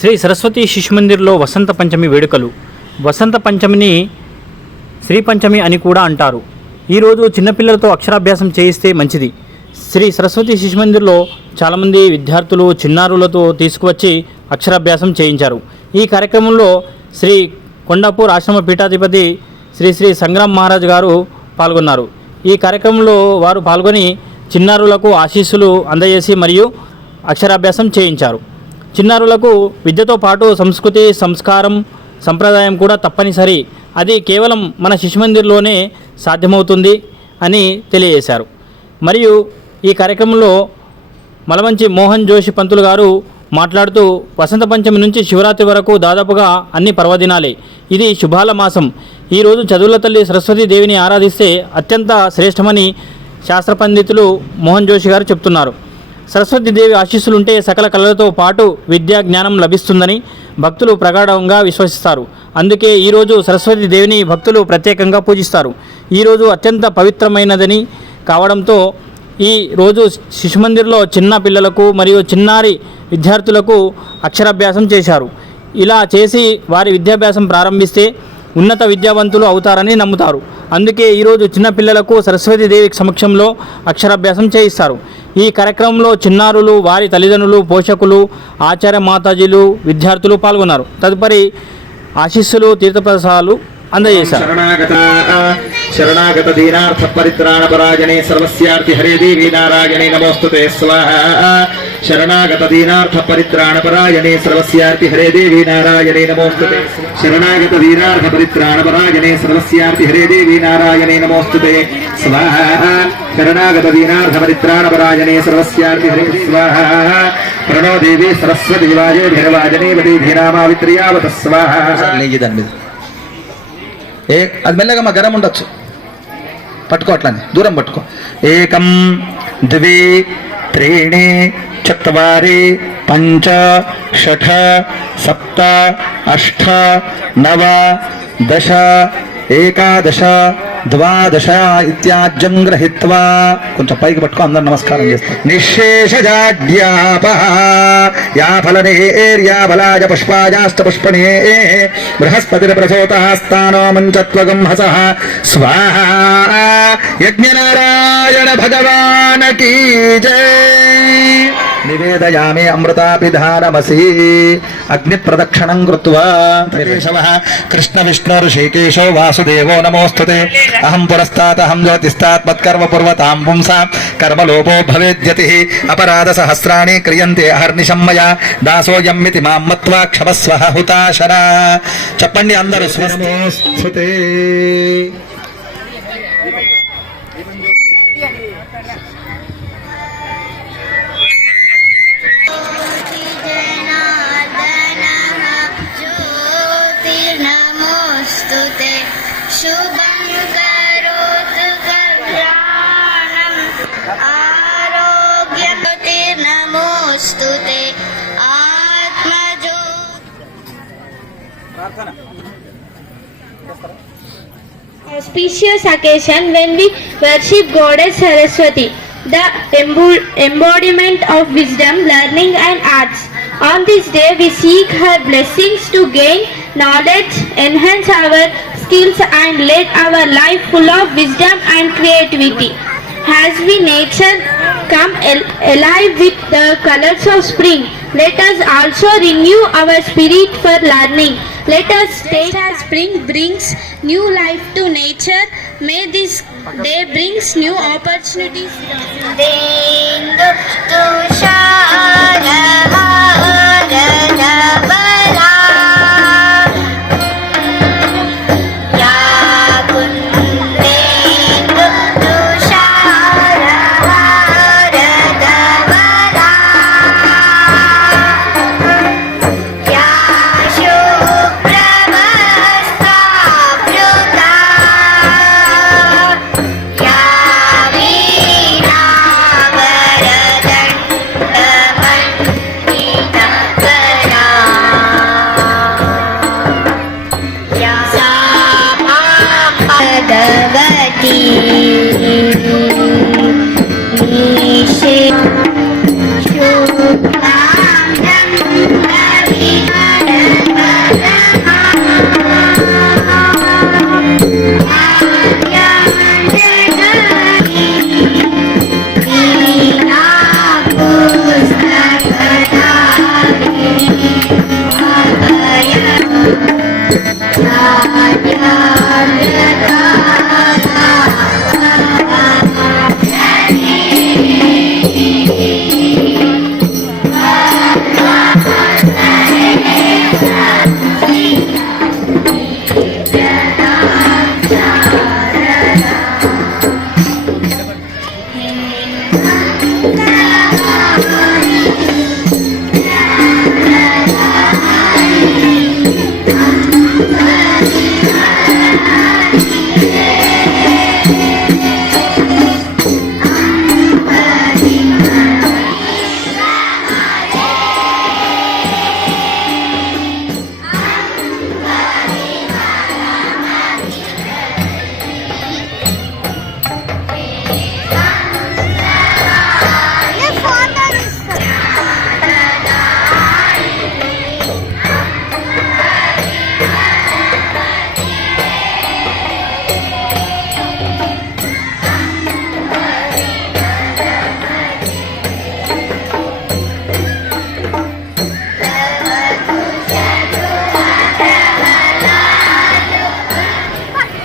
శ్రీ సరస్వతి శిశు మందిర్లో వసంత పంచమి వేడుకలు. వసంత పంచమిని శ్రీ పంచమి అని కూడా అంటారు. ఈరోజు చిన్నపిల్లలతో అక్షరాభ్యాసం చేయిస్తే మంచిది. శ్రీ సరస్వతి శిశు మందిర్లో చాలామంది విద్యార్థులు చిన్నారులతో తీసుకువచ్చి అక్షరాభ్యాసం చేయించారు. ఈ కార్యక్రమంలో శ్రీ కొండాపూర్ ఆశ్రమ పీఠాధిపతి శ్రీ శ్రీ సంగ్రామ్ మహారాజ్ గారు పాల్గొన్నారు. ఈ కార్యక్రమంలో వారు పాల్గొని చిన్నారులకు ఆశీస్సులు అందజేసి మరియు అక్షరాభ్యాసం చేయించారు. చిన్నారులకు విద్యతో పాటు సంస్కృతి సంస్కారం సంప్రదాయం కూడా తప్పనిసరి. అది కేవలం మన శిశుమందిర్లోనే సాధ్యమవుతుంది అని తెలియజేశారు. మరియు ఈ కార్యక్రమంలో మలమంచి మోహన్ జోషి పంతులు గారు మాట్లాడుతూ వసంత పంచమి నుంచి శివరాత్రి వరకు దాదాపుగా అన్ని పర్వదినాలే. ఇది శుభాల మాసం. ఈరోజు చదువుల తల్లి సరస్వతీ దేవిని ఆరాధిస్తే అత్యంత శ్రేష్టమని శాస్త్ర పండితులు మోహన్ జోషి గారు చెప్తున్నారు. సరస్వతి దేవి ఆశీస్సులుంటే సకల కళలతో పాటు విద్యా జ్ఞానం లభిస్తుందని భక్తులు ప్రగాఢంగా విశ్వసిస్తారు. అందుకే ఈరోజు సరస్వతి దేవిని భక్తులు ప్రత్యేకంగా పూజిస్తారు. ఈరోజు అత్యంత పవిత్రమైనదని కావడంతో ఈ రోజు శిశుమందిర్లో చిన్న పిల్లలకు మరియు చిన్నారి విద్యార్థులకు అక్షరాభ్యాసం చేశారు. ఇలా చేసి వారి విద్యాభ్యాసం ప్రారంభిస్తే ఉన్నత విద్యావంతులు అవుతారని నమ్ముతారు. అందుకే ఈరోజు చిన్నపిల్లలకు సరస్వతీదేవి సమక్షంలో అక్షరాభ్యాసం చేయిస్తారు. ఈ కార్యక్రమంలో చిన్నారులు వారి తల్లిదండ్రులు పోషకులు ఆచార్య మాతాజీలు విద్యార్థులు పాల్గొన్నారు. తదుపరి ఆశీస్సులు తీర్థప్రసాదాలు అందజేశారు. శరణాగత శరణాగత దీనార్థ పరిత్రాణ పరాజనే సర్వస్యార్థి హరే దేవి నారాయణే నమోస్తుతే. స్వాహ. శరణాగత దీనార్థ పరిత్రాణ పరాయణే సర్వస్యార్తి హరే దేవి నారాయణే నమోస్తుతే శరణాగత దీనార్థ పరిత్రాణ పరాయణే సర్వస్యార్తి హరే దేవి నారాయణే నమోస్తుతే స్వాహ శరణాగత దీనార్థ పరిత్రాణ పరాయణే సర్వస్యార్తి హరే స్వాహ ప్రణో దేవి సరస్వతి వాజే భిరవాజనే వదే ధీనామావిత్రియావత స్వాహ ఏ అది మెల్లగా మా గరం ఉండొచ్చు. పట్టుకో అట్లానే. దూరం పట్టుకో. ఏకం ద్వే త్రీణి చత్వారి పంచ షఠ సప్త అష్ట నవ దశ ఏకాదశ ద్వాదశ ఇత్యాజ్యం గ్రహిత్వా కొంచెం పైకి పట్టుకో అందరు నమస్కారం చేస్తారు. నిశేషజాడ్యాప యా ఫలనేర్యా బలాయ పుష్పాయాస్త పుష్పణే బృహస్పతిర్ ప్రసోతస్థానో మంచత్వగం హస. స్వాహ యజ్ఞనారాయణ భగవాన్ కీ జై. నివేదయామి అమృతాపిధానమసి అగ్ని ప్రదక్షిణం కృత్వా కేశవ కృష్ణ విష్ణు ఋషికేశో వాసుదేవో నమోస్తు అహం పురస్తాత్ అహం జ్యోతిస్తాత్ మత్కర్మ పూర్వతాం పుంసా కర్మలోపో భవేద్యతి అపరాధ సహస్రాణి క్రియంతే అహర్నిశం మయా దాసోయమితి మాం మత్వా క్షమస్వ హుతాశరా చెప్పండి అందరూ స్వస్థతే auspicious occasion when we worship Goddess Saraswati, the embodiment of wisdom, learning, and arts. On this day, we seek her blessings to gain knowledge, enhance our skills, and lead our life full of wisdom and creativity. As we nature come al- alive with the colors of spring, let us also renew our spirit for learning. Let us take as spring brings new life to nature. May this day brings new opportunities.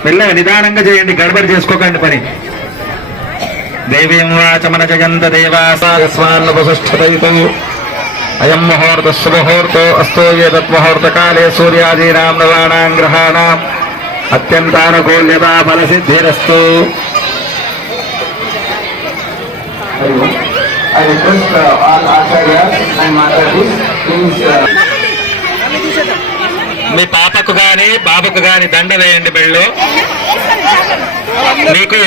మెల్లగా నిదానంగా చేయండి గడబడి చేసుకోకండి పని. దేవీం వాచమన జయంత దేవాసాస్వాన్నపసుష్ఠతయుతో అయం ముహూర్త శుభహూర్తో అస్తో ఏతత్ కాలే సూర్యాదీనాం నవానాం గ్రహాణాం. అత్యంతానుకూల్యతా ఫలసిద్ధిరస్తు. I request uh, all acharyas and matatis, please uh, మీ పాపకు గాని బాబుకు గాని దండ వేయండి బెళ్ళు. మీకు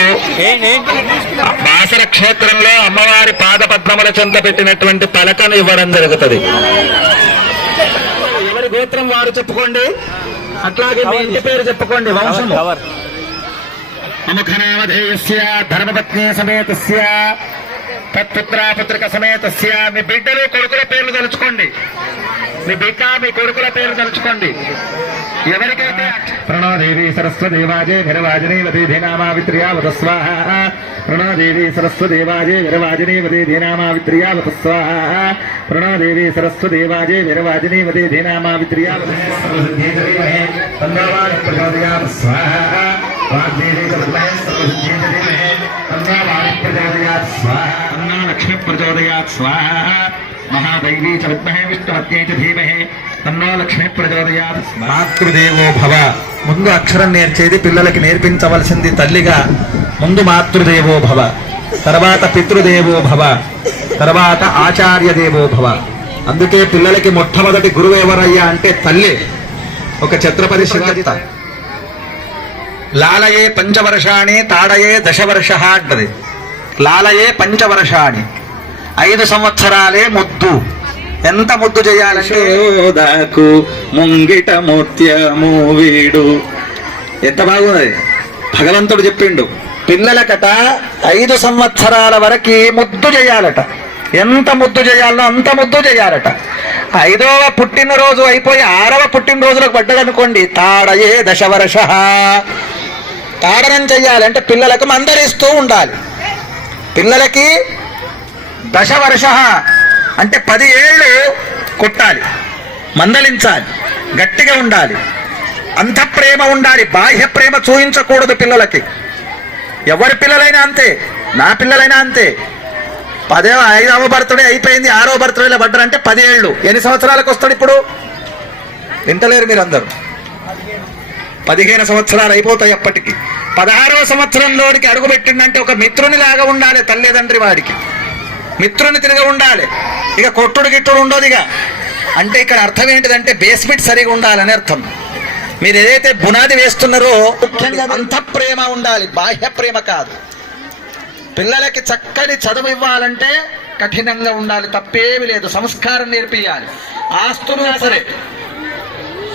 బాసర క్షేత్రంలో అమ్మవారి పాద పద్మముల చెంత పెట్టినటువంటి పలకను ఇవ్వడం జరుగుతుంది. ఎవరి గోత్రం వారు చెప్పుకోండి? అట్లాగే మీ ఇంటి పేరు చెప్పుకోండి వంశము. అముఖనామధేయస్య ధర్మపత్ని సమేతస్య తత్పుత్ర పుత్రిక సమేతస్య మీ బిడ్డలు కొడుకుల పేర్లు తలుచుకోండి. మీ బిడ్డ మీ కొడుకుల పేరు తలుచుకోండి. ఎవరికైతే ప్రణోదేవి సరస్వదేవాజే ప్రణోదేవి సరస్వదేవాజే విరవాజనీవతి ధీనామావిత్రియావత స్వాహ ప్రణోదేవి సరస్వదేవాజే ప్రచోదయాత స్వాహ వాగ్దేవి సర్వసిద్ధీమహే తన్నోవారి ప్రచోదయాత్ స్వాహ. తన్నో లక్ష్మి ప్రచోదయాత్ స్వాహ. మహాదైవీ చ విద్మహే విష్ణువత్యై చ ధీమహి. తన్నో లక్ష్మి ప్రచోదయాత్. మాతృదేవో భవ. ముందు అక్షరం నేర్చేది పిల్లలకి నేర్పించవలసింది తల్లిగా. ముందు మాతృదేవో భవ. తర్వాత పితృదేవో భవ. తర్వాత ఆచార్య దేవో భవ. అందుకే పిల్లలకి మొట్టమొదటి గురువు ఎవరయ్యా అంటే తల్లి. ఒక ఛత్రపతి శివాజీ. లాలయే పంచవర్షాణి తాడయే దశవర్ష అంటది. లాలయే పంచవర్షాణి. ఐదు సంవత్సరాలే ముద్దు. ఎంత ముద్దు చేయాలంటే? దాకు ముంగిట ముత్యము వీడు. ఎంత బాగున్నది. భగవంతుడు చెప్పిండు. పిల్లలకట ఐదు సంవత్సరాల వరకు ముద్దు చేయాలట. ఎంత ముద్దు చేయాలో అంత ముద్దు చేయాలట. ఐదవ పుట్టినరోజు అయిపోయి ఆరవ పుట్టినరోజులకు పడ్డదనుకోండి తాడయే దశవర్ష తాడనం చెయ్యాలంటే పిల్లలకు మందలిస్తూ ఉండాలి. పిల్లలకి దశవర్ష అంటే పది ఏళ్ళు కొట్టాలి మందలించాలి గట్టిగా ఉండాలి అంత ప్రేమ ఉండాలి బాహ్య ప్రేమ చూయించకూడదు పిల్లలకి. ఎవరి పిల్లలైనా అంతే నా పిల్లలైనా అంతే. పదే ఐదవ బర్త్డే అయిపోయింది ఆరో బర్త్డేలో పడ్డారంటే పదేళ్ళు ఎన్ని సంవత్సరాలకు వస్తాడు ఇప్పుడు? వింటలేరు మీరు అందరూ పదిహేను సంవత్సరాలు అయిపోతాయి అప్పటికి. పదహారవ సంవత్సరంలోనికి అడుగుపెట్టిండంటే ఒక మిత్రుని లాగా ఉండాలి తల్లిదండ్రి వాడికి. మిత్రుని తిరిగి ఉండాలి. ఇక కొట్టుడు గిట్టుడు ఉండదు ఇక. అంటే ఇక్కడ అర్థం ఏంటిదంటే బేస్మెంట్ సరిగా ఉండాలని అర్థం. మీరు ఏదైతే బునాది వేస్తున్నారో ముఖ్యంగా అంత ప్రేమ ఉండాలి బాహ్య ప్రేమ కాదు. పిల్లలకి చక్కటి చదువు ఇవ్వాలంటే కఠినంగా ఉండాలి తప్పేమి లేదు. సంస్కారం నేర్పియాలి. ఆస్తున్నా సరే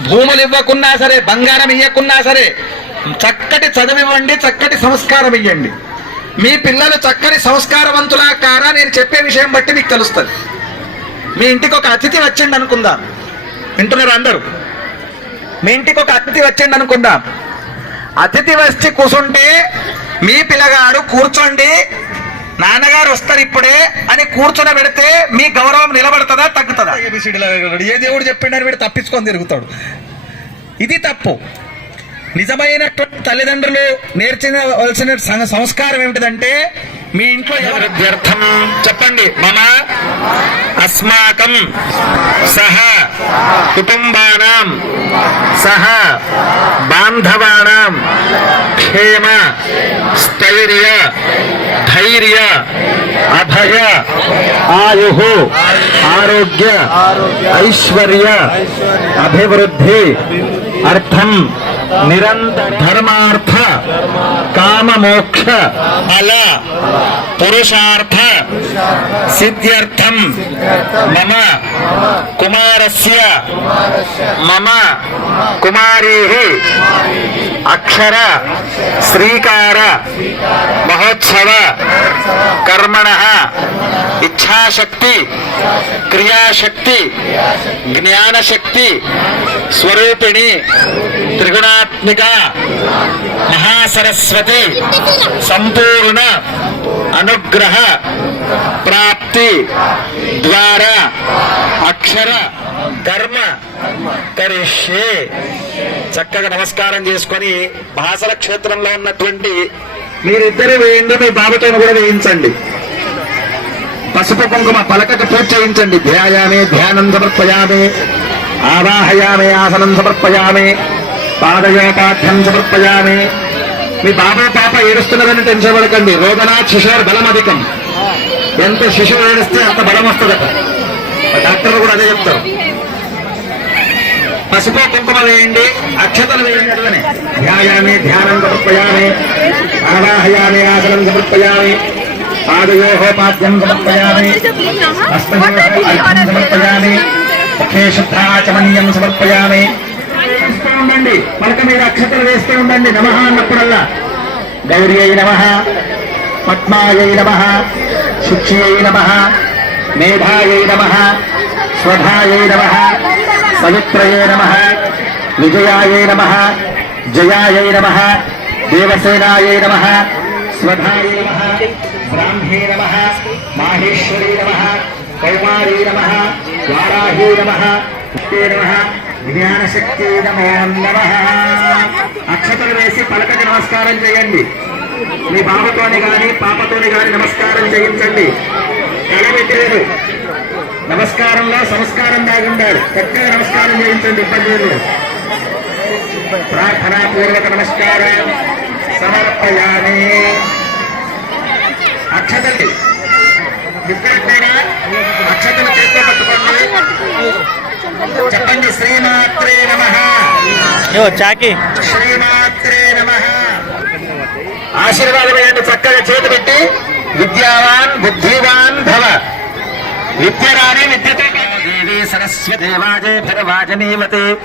భూములు ఇవ్వకున్నా సరే బంగారం ఇవ్వకున్నా సరే చక్కటి చదువు ఇవ్వండి చక్కటి సంస్కారం ఇవ్వండి మీ పిల్లలు చక్కని సంస్కారవంతులా కారా నేను చెప్పే విషయం బట్టి మీకు తెలుస్తుంది. మీ ఇంటికి ఒక అతిథి వచ్చిండి అనుకుందాం. వింటున్నారు అందరూ? మీ ఇంటికి ఒక అతిథి వచ్చిండి అనుకుందాం. అతిథి వచ్చి కూర్చుంటే మీ పిల్లగాడు కూర్చోండి నాన్నగారు వస్తారు ఇప్పుడే అని కూర్చొని పెడితే మీ గౌరవం నిలబడుతుందా తగ్గుతుందా? ఏ దేవుడు చెప్పిండని వీడు తప్పించుకొని తిరుగుతాడు. ఇది తప్పు. నిజమైనటువంటి తల్లిదండ్రులు నేర్చవలసిన సం- సంస్కారం ఏమిటిదంటే మీ ఇంట్లో ఎవరు చెప్పండి. మమ అస్మాకం సహ కుటుంబానాం సహ బాంధవానాం క్షేమ స్థైర్య ధైర్య అభయ ఆయు ఆరోగ్య ఐశ్వర్య అభివృద్ధి అర్థం निरंतर धर्मार्थ काम मोक्ष अल पुरुषार्थ सिद्ध्यर्थम मम, कुमारस्य, मम, कुमारी, अक्षर, श्रीकार, महोत्सव, कर्मण, इच्छाशक्ति, क्रियाशक्ति, ज्ञानशक्ति స్వరూపిణి త్రిగుణాత్మిక మహాసరస్వతి సంపూర్ణ అనుగ్రహ ప్రాప్తి ద్వారా అక్షర కర్మ కరిష్యే. చక్కగా నమస్కారం చేసుకొని భాసల క్షేత్రంలో ఉన్నటువంటి మీరిద్దరు వేయండి మీ బాబుతో కూడా వేయించండి. పసుపు కుంకుమ పలకకి పూజ చేయించండి. ధ్యాయామే ధ్యానం సమర్పయామే ఆవాహయామే ఆసనం సమర్పయామే పాదయోపాఠ్యం సమర్పయామే. మీ బాబా పాప ఏడుస్తున్నదని టెన్షన్ పడకండి. రోదనా శిశుర్ బలం అధికం. ఎంత శిశువు ఏడిస్తే అంత బలం వస్తుందట. డాక్టర్లు కూడా అదే చెప్తారు. పసుపు కుంకుమ వేయండి అక్షతలు వేయండి అట్లనే. ధ్యాయామి ధ్యానం సమర్పయామి ఆవాహయామి ఆసనం సమర్పయామి పాదయోహో పాద్యం సమర్పయామి హస్తయోహో అర్ఘ్యం సమర్పయామి పక్షే శుద్ధాచమనీయం సమర్పయామి. చూస్తూ ఉండండి. పలక మీద అక్షతలు వేస్తూ ఉండండి. నమ అన్నప్పుడల్లా. గౌరీ అయి నమ పద్మాయై నమ శుచ్యై నమ మేధాయై నమ స్వధాయై నమ పవిత్రయే నమ విజయాయై నమ జయాయై నమ దేవసేనాయై నమ స్వధాయై నమ బ్రాహ్మీ నమ మాహేశ్వరీ నమ కౌమారీ నమ వారాహీ నమ నమ జ్ఞానశక్తి నమో. నమ అక్షతలు వేసి పలకటి నమస్కారం చేయండి. మీ బాబతోని గాని పాపతోని గాని నమస్కారం చేయించండి. ఎలబెట్టలేదు నమస్కారంలో సంస్కారం దాగుండాడు చక్కగా నమస్కారం చేయించండి ఇబ్బంది లేదు. ప్రార్థనా పూర్వక నమస్కారం సమర్పయామి. అక్షతలు ఇక్కడ కూడా అక్షతలు చేతితో పట్టుకోండి. చెప్పండి శ్రీమాత్రే నమ. చాకి. శ్రీమాత్రే నమ. ఆశీర్వాదం ఏంటి? చక్కగా చేతి పెట్టి విద్యావాన్ బుద్ధివాన్ భవ. విద్య రాని విద్యతే దేవి సరస్వతి వాజే భరవాజనీవతే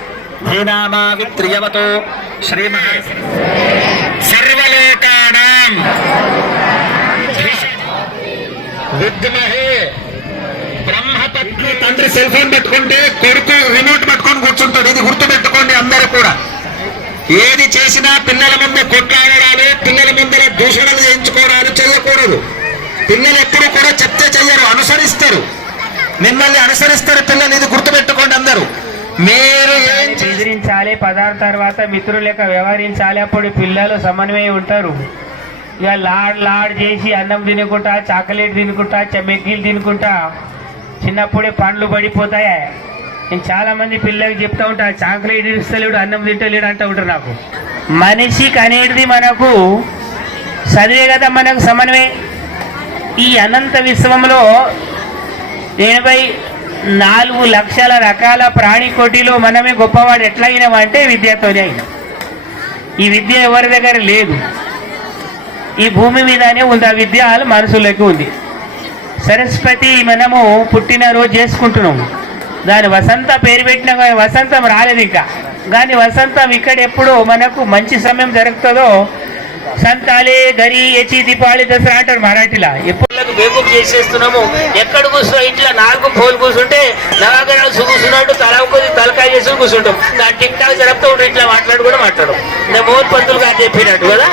ధీనామా విత్రియవతో. శ్రీమహ సర్వలోకానాం. విద్మహే బ్రహ్మపత్ని తండ్రి సెల్ ఫోన్ పెట్టుకుంటే కొడుకు రిమోట్ పట్టుకొని కూర్చుంటాడు. ఇది గుర్తు పెట్టుకోండి అందరూ కూడా. ఏది చేసినా పిల్లల ముందు కొట్లాడరాలు పిల్లల ముందర దూషణలు చేయించుకోవడాలు చేయకూడదు పిల్లలు ఎప్పుడు కూడా చెప్తే చెయ్యరు అనుసరిస్తారు. మిమ్మల్ని అనుసరిస్తారు పిల్లలు ఇది గుర్తుపెట్టుకోండి అందరూ. మీరు ఎదిరించాలి పదార్థ తర్వాత మిత్రులు లెక్క వ్యవహరించాలి అప్పుడు పిల్లలు సమన్వయం ఉంటారు. ఇక లాడ్ లాడ్ చేసి అన్నం తినుకుంటా చాక్లెట్ తినుకుంటా చెమ్మెక్కీలు తినుకుంటా చిన్నప్పుడే పండ్లు పడిపోతాయా. నేను చాలా మంది పిల్లలకి చెప్తా ఉంటా చాక్లెట్ ఇస్తలేడు అన్నం తింటలేడు అంటూ ఉంటారు నాకు. మనిషికి అనేది మనకు చదివే కదా మనకు సమన్వయం. ఈ అనంత విశ్వంలో ఎనభై నాలుగు లక్షల రకాల ప్రాణి కోటిలో మనమే గొప్పవాడు ఎట్లా అయినామంటే విద్యతోనే అయినాం. ఈ విద్య ఎవరి దగ్గర లేదు. ఈ భూమి మీదనే ఉంది. ఆ విద్య మనసులోకి ఉంది. సరస్వతి మనము పుట్టినరోజు చేసుకుంటున్నాము. దాని వసంత పేరు పెట్టిన కానీ వసంతం రాలేదు ఇంకా. కానీ వసంతం ఇక్కడ ఎప్పుడు మనకు మంచి సమయం జరుగుతుందో సంతాలే గరి ఎచి దీపావళి దసరా అంటారు మరాఠీలా. ఎప్పుడు బేకూపు చేసేస్తున్నాము ఎక్కడ కూర్చో ఇంట్లో నాలుగు పోలు కూర్చుంటే నవాగరాలు చూసుకున్నట్టు తల కొద్ది తలకాయ చేసి కూర్చుంటాం. దాని టిక్ టాక్ జరుపుతూ ఇట్లా మాట్లాడు కూడా మాట్లాడడం ఇంకా మోహన్ పంతులు గారు చెప్పినట్టు కదా?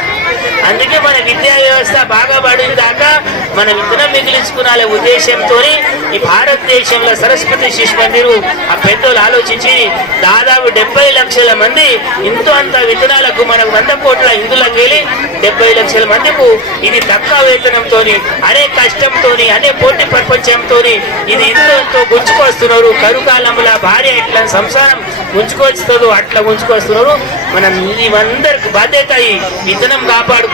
అందుకే మన విద్యా వ్యవస్థ బాగా పడిన దాకా మన విత్తనం మిగిలించుకునే ఉద్దేశంతో ఈ భారతదేశంలో సరస్వతి శిశు మందిరు ఆ పెద్దలు ఆలోచించి దాదాపు డెబ్బై లక్షల మంది ఇంతో అంత విత్తనాలకు మనకు వంద కోట్ల హిందువులకు వెళ్ళి డెబ్బై లక్షల మందికి ఇది తక్కువ వేతనంతో అనే కష్టంతో అనే పోటీ ప్రపంచంతో ఇది ఇంతో గుంజుకొస్తున్నారు. కరుకాలంలో భార్య ఇట్లా సంసారం ఉంచుకొస్తుందో అట్లా ఉంచుకొస్తున్నారు మనం ఇవందరికి బాధ్యత ఈ విత్తనం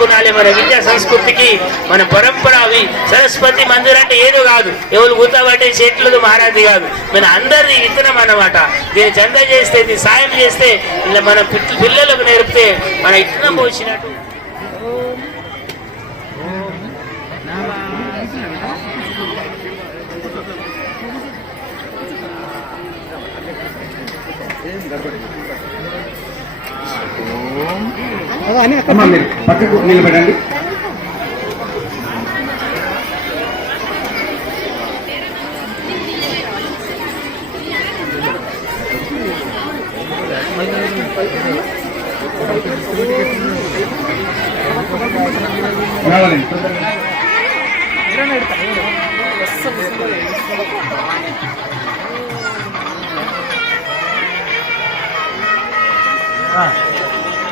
కాపాడుకునాలి మన విద్యా సంస్కృతికి మన పరంపర అవి సరస్వతి మందిర్ అంటే ఏదో కాదు. ఎవరు గుర్తపట్టే చెట్లు మారేది కాదు. మన అందరిది విత్తనం అన్నమాట. దీన్ని చందా చేస్తే దీన్ని సాయం చేస్తే ఇలా మన పిల్లలకు నేర్పితే మన విత్తనం పోసినట్టు. అమ్మ మీరు పక్కకు నిలబడండి Ah.